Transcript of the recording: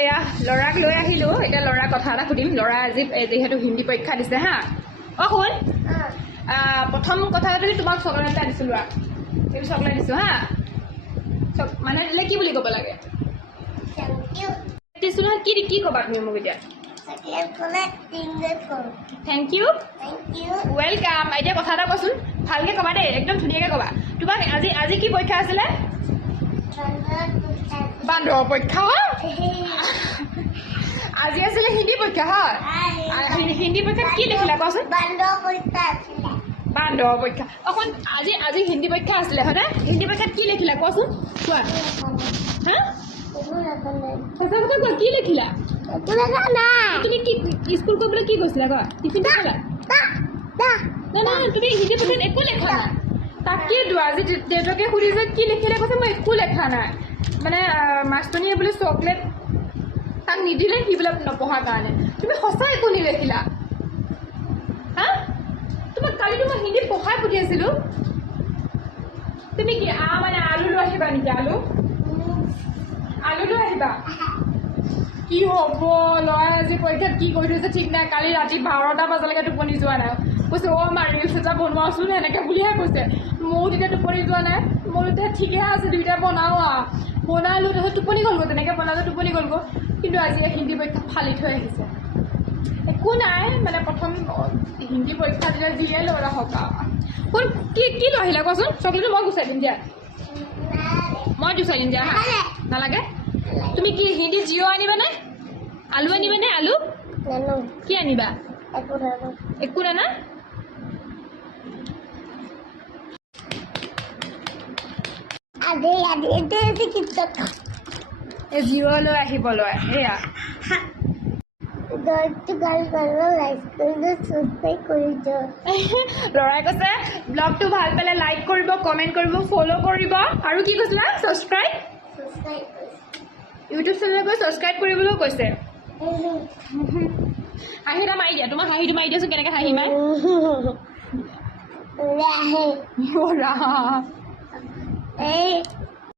এয়া ল'ৰাক লৈ আহিলোঁ এতিয়া ল'ৰা কথা এটা সুধিম ল'ৰা আজি যিহেতু হিন্দী পৰীক্ষা দিছে হা শুন প্ৰথম কথা তুমি তোমাক চকলেট এটা দিছোঁ লোৱা এইটো চকলেট দিছোঁ হা মানে দিলে কি বুলি ক'ব লাগে দিছোঁ নহয় কি ক'বা তুমি মোক এতিয়া থেংক ইউ ৱেলকাম এতিয়া কথা এটা কোৱাচোন ভালকৈ ক'বা দেই একদম ধুনীয়াকৈ ক'বা তোমাক আজি কি পৰীক্ষা আছিলে বান্দৰৰ পৰীক্ষা আজি আছিলে হিন্দী পৰীক্ষা হয় হিন্দী পৰীক্ষাত কি লিখিলা কোৱাচোন বান্দৰৰ পৰীক্ষা অকণ আজি হিন্দী পৰীক্ষা আছিলে হয়নে হিন্দী পৰীক্ষাত কি লিখিলা কোৱাচোন কোৱা হা সঁচা কথা কোৱা কি লিখিলা তুমি কি স্কুল কৰিবলৈ কি কৈছিলা কোৱা টিফিন খালা নাই তুমি হিন্দী পৰীক্ষাত একো লেখা নাই তাকেইতো আজি দেউতাকে সুধিছে কি লিখিলে কৈছে মই একো লেখা নাই মানে মাষ্টনীয়ে বোলে চকলেট তাক নিদিলে সি বোলে নপঢ়াৰ কাৰণে তুমি সঁচাই একো নিলিখিলা হা তোমাক কালিতো মই হিন্দী পঢ়াই পঠিয়াইছিলোঁ তুমি কি মানে আলু লৈ আহিবা নেকি আলু লৈ আহিবা কি হ'ব ল'ৰাই আজি পৰীক্ষাত কি কৰি থৈছে ঠিক নাই কালি ৰাতি 12টা বজালৈকে টোপনি যোৱা নাই কৈছে মা ৰিলছ এটা বনোৱাচোন সেনেকৈ বুলিহে কৈছে ময়ো তেতিয়া টোপনি যোৱা নাই মোৰ এতিয়া ঠিকে আছে দুইটা বনাওঁ বনালোঁ তাৰপিছত টোপনি গ'লগৈ তেনেকৈ বনালোঁ টোপনি গ'লগৈ কিন্তু আজি হিন্দী পৰীক্ষা ফালি থৈ আহিছে একো নাই মানে প্ৰথম হিন্দী পৰীক্ষা দিলে যিয়ে ল'ৰা হওক কোন কি লৈ আহিলা কোৱাচোন চকলেটটো মই গুচাই দিম দিয়া মই গুচাই দিম দিয়া নালাগে তুমি কি হিন্দী জিঅ' আনিবানে আলু আনিবানে আলু কি আনিবা একো নানা জিঅ' লৈ আহিবলৈ সেয়া ল'ৰাই কৈছে ব্লগটো ভাল পালে লাইক কৰিব কমেণ্ট কৰিব ফ'ল' কৰিব আৰু কি কৈছিলা ছাবস্ক্ৰাইব ইউটিউব চেনেল গৈ ছাবস্ক্ৰাইব কৰিবলৈও কৈছে হাঁহি এটা মাৰি দিয়া তোমাৰ হাঁহিটো মাৰি দিয়াচোন কেনেকৈ হাঁহি মাৰে